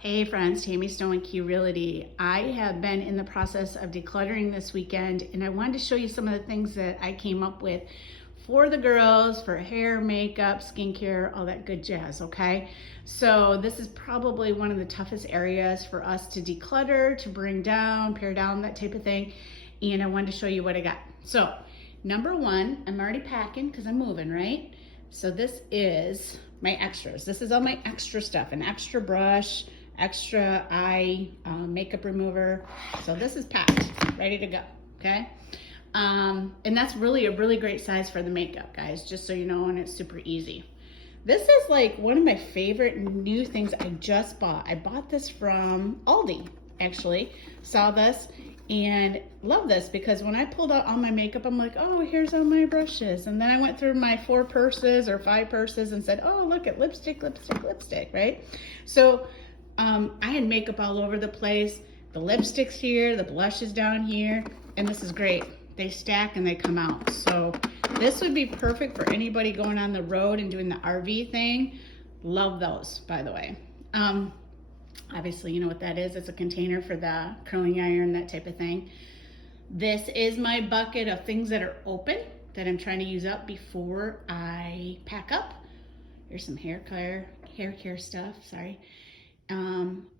Hey friends, Tammy Stone and Key Realty. I have been in the process of decluttering this weekend, and I wanted to show you some of the things that I came up with for the girls, for hair, makeup, skincare, all that good jazz, okay? So this is probably one of the toughest areas for us to declutter, to bring down, pare down, that type of thing. And I wanted to show you what I got. So number one, I'm already packing because I'm moving, right? So this is my extras. This is all my extra stuff, an extra brush, extra eye makeup remover. So this is packed, ready to go, okay? And that's really a really great size for the makeup, guys, just so you know, and it's super easy. This is like one of my favorite new things I just bought. I bought this from Aldi, actually. Saw this and love this because when I pulled out all my makeup, I'm like, oh, here's all my brushes. And then I went through my 4 purses or 5 purses and said, oh, look at lipstick, lipstick, lipstick, right? So I had makeup all over the place. The lipstick's here, the blush is down here, and this is great. They stack and they come out. So this would be perfect for anybody going on the road and doing the RV thing. Love those, by the way. Obviously, you know what that is. It's a container for the curling iron, that type of thing. This is my bucket of things that are open that I'm trying to use up before I pack up. Here's some hair care stuff, sorry.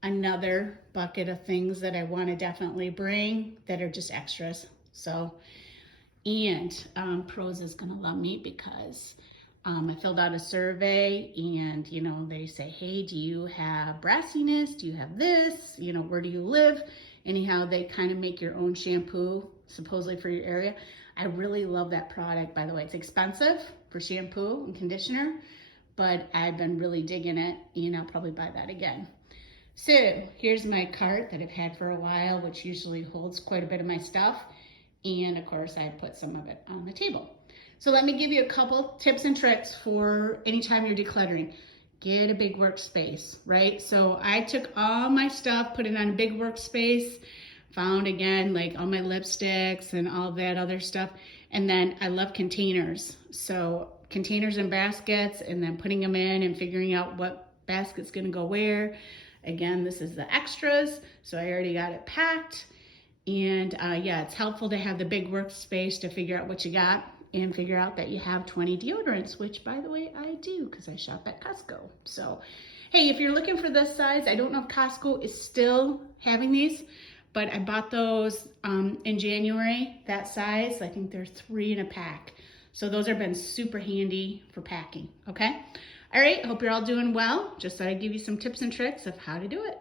Another bucket of things that I want to definitely bring that are just extras. So, and Pros is gonna love me because I filled out a survey, and you know, they say, hey, do you have brassiness? Do you have this? You know, where do you live? Anyhow, they kind of make your own shampoo supposedly for your area. I really love that product, by the way. It's expensive for shampoo and conditioner, but I've been really digging it, and I'll probably buy that again. So here's my cart that I've had for a while, which usually holds quite a bit of my stuff. And of course I put some of it on the table. So let me give you a couple tips and tricks for anytime you're decluttering. Get a big workspace, right? So I took all my stuff, put it on a big workspace, found again, like all my lipsticks and all that other stuff. And then I love containers. So containers and baskets, and then putting them in and figuring out what basket's gonna go where. Again, this is the extras, so I already got it packed. And yeah, it's helpful to have the big workspace to figure out what you got and figure out that you have 20 deodorants, which by the way, I do because I shop at Costco. So, hey, if you're looking for this size, I don't know if Costco is still having these, but I bought those in January, that size. I think they're 3 in a pack. So those have been super handy for packing, okay? All right, hope you're all doing well. Just thought I'd give you some tips and tricks of how to do it.